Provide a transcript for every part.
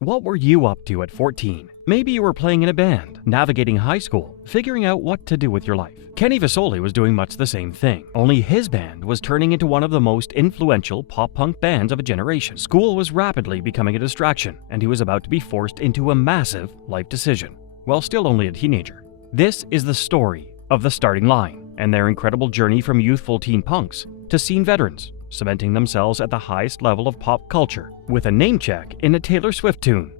What were you up to at 14? Maybe you were playing in a band, navigating high school, figuring out what to do with your life. Kenny Vasoli was doing much the same thing, only his band was turning into one of the most influential pop-punk bands of a generation. School was rapidly becoming a distraction, and he was about to be forced into a massive life decision, while still only a teenager. This is the story of the Starting Line, and their incredible journey from youthful teen punks to scene veterans, cementing themselves at the highest level of pop culture with a name check in a Taylor Swift tune.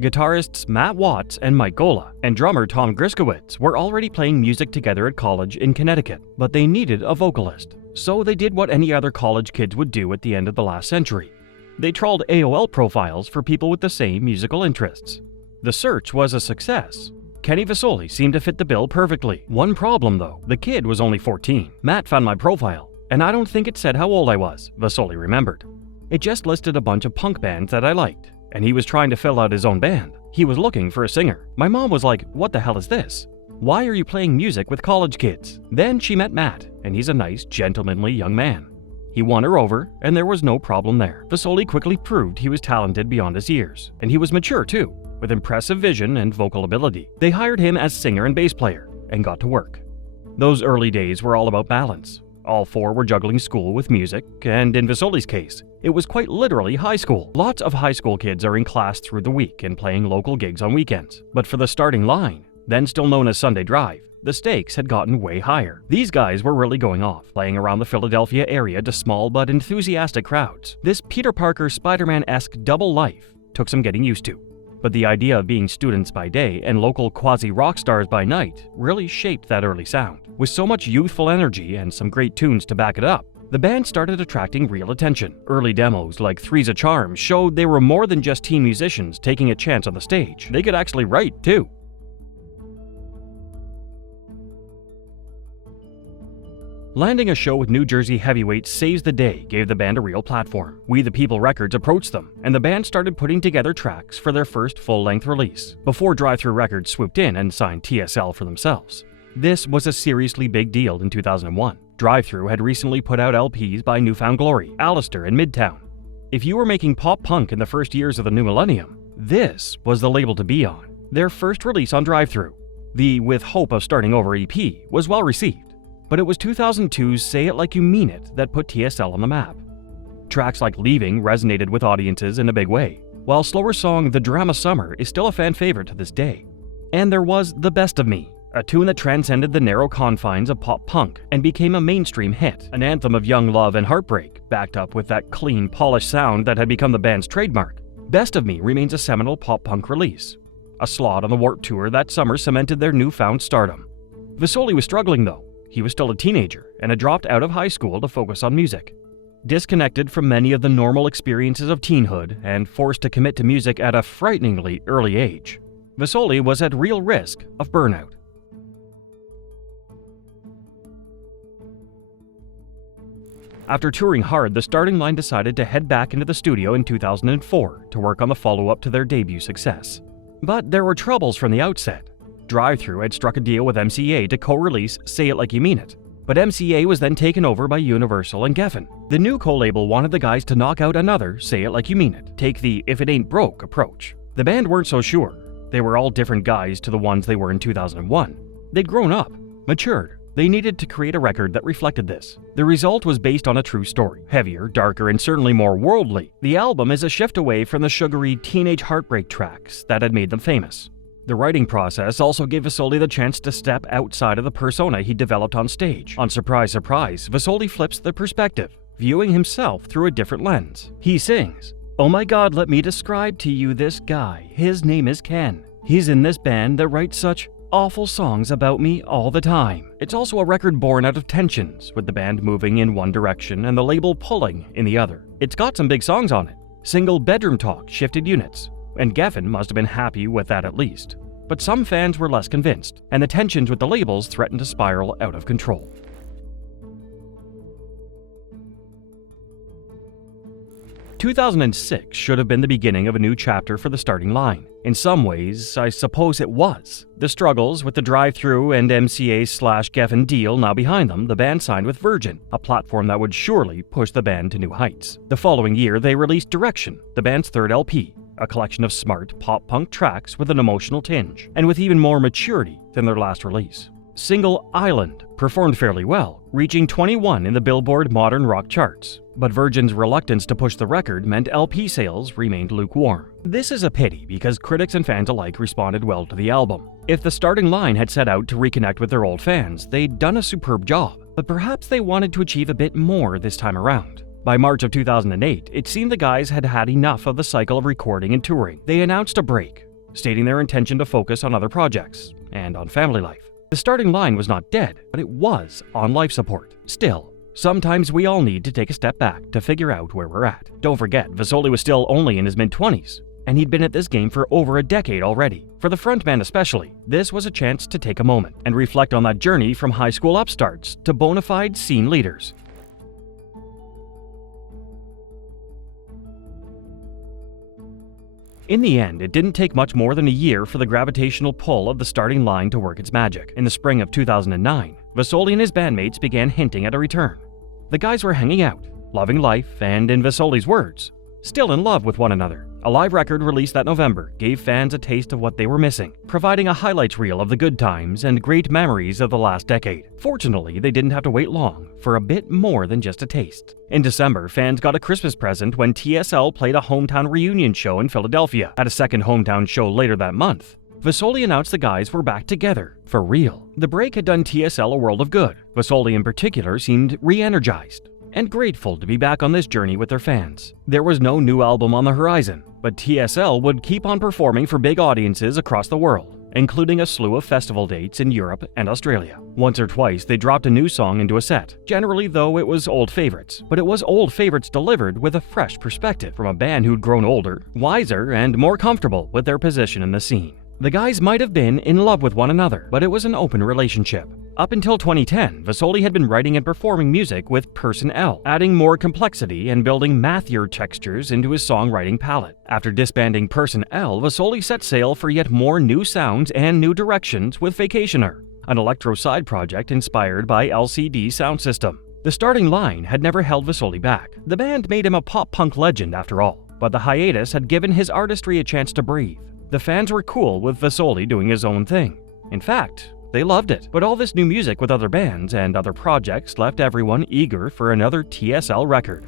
Guitarists Matt Watts and Mike Gola and drummer Tom Griskowitz were already playing music together at college in Connecticut, but they needed a vocalist. So they did what any other college kids would do at the end of the last century. They trawled AOL profiles for people with the same musical interests. The search was a success. Kenny Vasoli seemed to fit the bill perfectly. One problem though, the kid was only 14. Matt found my profile, and I don't think it said how old I was, Vasoli remembered. It just listed a bunch of punk bands that I liked, and he was trying to fill out his own band. He was looking for a singer. My mom was like, "What the hell is this? Why are you playing music with college kids?" Then she met Matt, and he's a nice, gentlemanly young man. He won her over, and there was no problem there. Vasoli quickly proved he was talented beyond his years, and he was mature too, with impressive vision and vocal ability. They hired him as singer and bass player, and got to work. Those early days were all about balance. All four were juggling school with music, and in Vasoli's case, it was quite literally high school. Lots of high school kids are in class through the week and playing local gigs on weekends. But for the Starting Line, then still known as Sunday Drive, the stakes had gotten way higher. These guys were really going off, playing around the Philadelphia area to small but enthusiastic crowds. This Peter Parker Spider-Man-esque double life took some getting used to. But the idea of being students by day and local quasi-rock stars by night really shaped that early sound. With so much youthful energy and some great tunes to back it up, the band started attracting real attention. Early demos like Three's a Charm showed they were more than just teen musicians taking a chance on the stage. They could actually write, too. Landing a show with New Jersey heavyweights Saves the Day gave the band a real platform. We the People Records approached them, and the band started putting together tracks for their first full-length release, before Drive-Thru Records swooped in and signed TSL for themselves. This was a seriously big deal in 2001. Drive-Thru had recently put out LPs by Newfound Glory, Alistair, and Midtown. If you were making pop-punk in the first years of the new millennium, this was the label to be on. Their first release on Drive-Thru, the With Hope of Starting Over EP, was well received. But it was 2002's Say It Like You Mean It that put TSL on the map. Tracks like Leaving resonated with audiences in a big way, while slower song The Drama Summer is still a fan favorite to this day. And there was The Best of Me, a tune that transcended the narrow confines of pop-punk and became a mainstream hit, an anthem of young love and heartbreak, backed up with that clean, polished sound that had become the band's trademark. Best of Me remains a seminal pop-punk release. A slot on the Warped Tour that summer cemented their newfound stardom. Vasoli was struggling though. He was still a teenager and had dropped out of high school to focus on music. Disconnected from many of the normal experiences of teenhood and forced to commit to music at a frighteningly early age, Vasoli was at real risk of burnout. After touring hard, the Starting Line decided to head back into the studio in 2004 to work on the follow-up to their debut success. But there were troubles from the outset. Drive-Thru had struck a deal with MCA to co-release Say It Like You Mean It, but MCA was then taken over by Universal and Geffen. The new co-label wanted the guys to knock out another Say It Like You Mean It, take the if it ain't broke approach. The band weren't so sure. They were all different guys to the ones they were in 2001. They'd grown up, matured. They needed to create a record that reflected this. The result was based on a true story, heavier, darker, and certainly more worldly. The album is a shift away from the sugary teenage heartbreak tracks that had made them famous. The writing process also gave Vasoli the chance to step outside of the persona he developed on stage. On Surprise Surprise, Vasoli flips the perspective, viewing himself through a different lens. He sings, "Oh my God, let me describe to you this guy. His name is Ken. He's in this band that writes such awful songs about me all the time." It's also a record born out of tensions, with the band moving in one direction and the label pulling in the other. It's got some big songs on it. Single Bedroom Talk shifted units, and Geffen must have been happy with that at least. But some fans were less convinced, and the tensions with the labels threatened to spiral out of control. 2006 should have been the beginning of a new chapter for the starting line. In some ways, I suppose it was. The struggles with the drive-thru and MCA/Geffen deal now behind them, the band signed with Virgin, a platform that would surely push the band to new heights. The following year, they released Direction, the band's third LP, a collection of smart pop-punk tracks with an emotional tinge, and with even more maturity than their last release. Single Island performed fairly well, reaching 21 in the Billboard Modern Rock charts. But Virgin's reluctance to push the record meant LP sales remained lukewarm. This is a pity because critics and fans alike responded well to the album. If the starting line had set out to reconnect with their old fans, they'd done a superb job, but perhaps they wanted to achieve a bit more this time around. By March of 2008, it seemed the guys had had enough of the cycle of recording and touring. They announced a break, stating their intention to focus on other projects and on family life. The starting line was not dead, but it was on life support. Still, sometimes we all need to take a step back to figure out where we're at. Don't forget, Vasoli was still only in his mid-20s, and he'd been at this game for over a decade already. For the frontman especially, this was a chance to take a moment and reflect on that journey from high school upstarts to bona fide scene leaders. In the end, it didn't take much more than a year for the gravitational pull of the starting line to work its magic. In the spring of 2009, Vasoli and his bandmates began hinting at a return. The guys were hanging out, loving life, and in Vasoli's words, still in love with one another. A live record released that November gave fans a taste of what they were missing, providing a highlights reel of the good times and great memories of the last decade. Fortunately, they didn't have to wait long for a bit more than just a taste. In December, fans got a Christmas present when TSL played a hometown reunion show in Philadelphia. At a second hometown show later that month, Vasoli announced the guys were back together, for real. The break had done TSL a world of good. Vasoli in particular seemed re-energized and grateful to be back on this journey with their fans. There was no new album on the horizon, but TSL would keep on performing for big audiences across the world, including a slew of festival dates in Europe and Australia. Once or twice, they dropped a new song into a set. Generally, though, it was old favorites, but it was old favorites delivered with a fresh perspective from a band who'd grown older, wiser, and more comfortable with their position in the scene. The guys might have been in love with one another, but it was an open relationship. Up until 2010, Vasoli had been writing and performing music with Person L, adding more complexity and building mathier textures into his songwriting palette. After disbanding Person L, Vasoli set sail for yet more new sounds and new directions with Vacationer, an electro side project inspired by LCD Sound System. The starting line had never held Vasoli back. The band made him a pop-punk legend after all, but the hiatus had given his artistry a chance to breathe. The fans were cool with Vasoli doing his own thing. In fact, they loved it. But all this new music with other bands and other projects left everyone eager for another TSL record.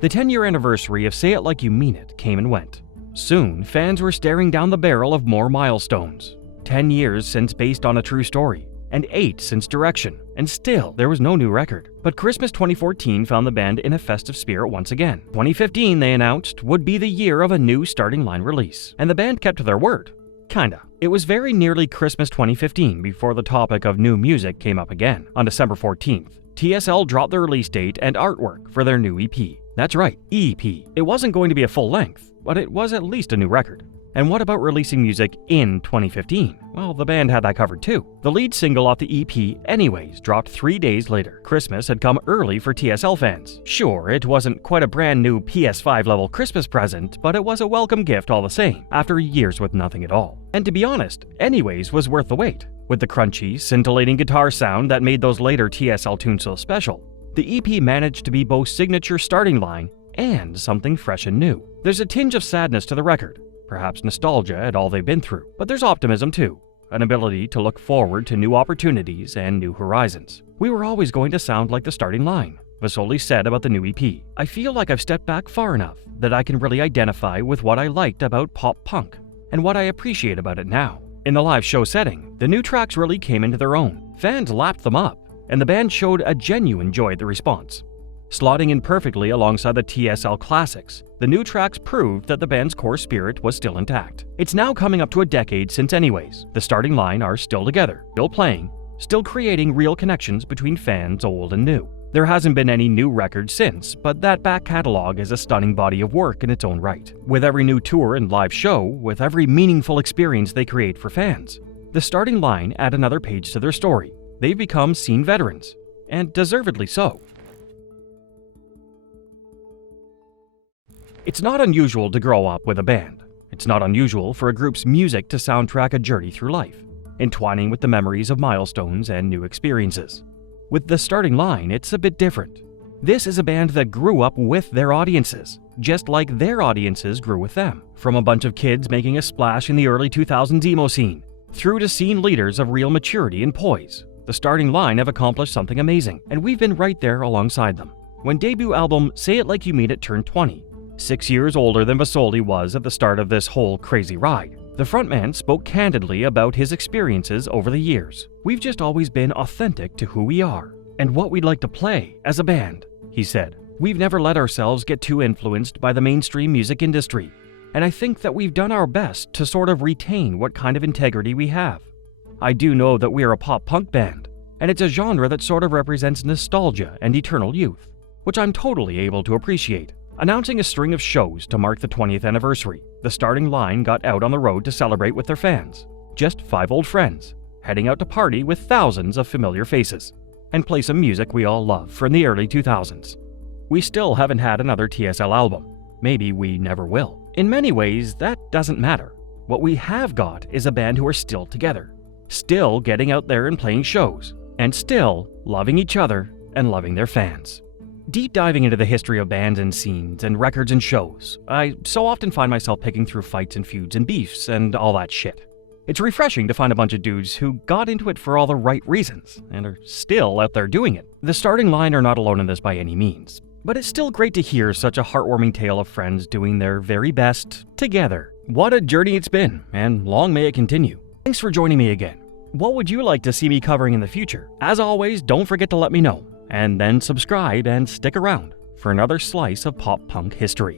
The 10-year anniversary of Say It Like You Mean It came and went. Soon, fans were staring down the barrel of more milestones. 10 years since Based on a True Story, and 8 since Direction, and still there was no new record. But Christmas 2014 found the band in a festive spirit once again. 2015, they announced, would be the year of a new starting line release, and the band kept to their word. Kinda. It was very nearly Christmas 2015 before the topic of new music came up again. On December 14th, TSL dropped the release date and artwork for their new EP. That's right, EP. It wasn't going to be a full length, but it was at least a new record. And what about releasing music in 2015? Well, the band had that covered too. The lead single off the EP, Anyways, dropped 3 days later. Christmas had come early for TSL fans. Sure, it wasn't quite a brand new PS5 level Christmas present, but it was a welcome gift all the same, after years with nothing at all. And to be honest, Anyways was worth the wait. With the crunchy, scintillating guitar sound that made those later TSL tunes so special, the EP managed to be both signature starting line and something fresh and new. There's a tinge of sadness to the record, perhaps nostalgia at all they've been through, but there's optimism too, an ability to look forward to new opportunities and new horizons. We were always going to sound like the starting line, Vasoli said about the new EP. I feel like I've stepped back far enough that I can really identify with what I liked about pop-punk and what I appreciate about it now. In the live show setting, the new tracks really came into their own. Fans lapped them up, and the band showed a genuine joy at the response. Slotting in perfectly alongside the TSL classics, the new tracks proved that the band's core spirit was still intact. It's now coming up to a decade since Anyways. The starting line are still together, still playing, still creating real connections between fans old and new. There hasn't been any new record since, but that back catalog is a stunning body of work in its own right. With every new tour and live show, with every meaningful experience they create for fans, the starting line add another page to their story. They've become scene veterans, and deservedly so. It's not unusual to grow up with a band. It's not unusual for a group's music to soundtrack a journey through life, entwining with the memories of milestones and new experiences. With the Starting Line, it's a bit different. This is a band that grew up with their audiences, just like their audiences grew with them. From a bunch of kids making a splash in the early 2000s emo scene, through to scene leaders of real maturity and poise, the Starting Line have accomplished something amazing, and we've been right there alongside them. When debut album Say It Like You Mean It turned 20, 6 years older than Vasoli was at the start of this whole crazy ride, the frontman spoke candidly about his experiences over the years. "We've just always been authentic to who we are and what we'd like to play as a band," he said. "We've never let ourselves get too influenced by the mainstream music industry, and I think that we've done our best to sort of retain what kind of integrity we have. I do know that we're a pop-punk band, and it's a genre that sort of represents nostalgia and eternal youth, which I'm totally able to appreciate." Announcing a string of shows to mark the 20th anniversary, the Starting Line got out on the road to celebrate with their fans. Just 5 old friends, heading out to party with thousands of familiar faces, and play some music we all love from the early 2000s. We still haven't had another TSL album. Maybe we never will. In many ways, that doesn't matter. What we have got is a band who are still together, still getting out there and playing shows, and still loving each other and loving their fans. Deep diving into the history of bands and scenes and records and shows, I so often find myself picking through fights and feuds and beefs and all that shit. It's refreshing to find a bunch of dudes who got into it for all the right reasons and are still out there doing it. The Starting Line are not alone in this by any means, but it's still great to hear such a heartwarming tale of friends doing their very best together. What a journey it's been, and long may it continue. Thanks for joining me again. What would you like to see me covering in the future? As always, don't forget to let me know. And then subscribe and stick around for another slice of pop-punk history.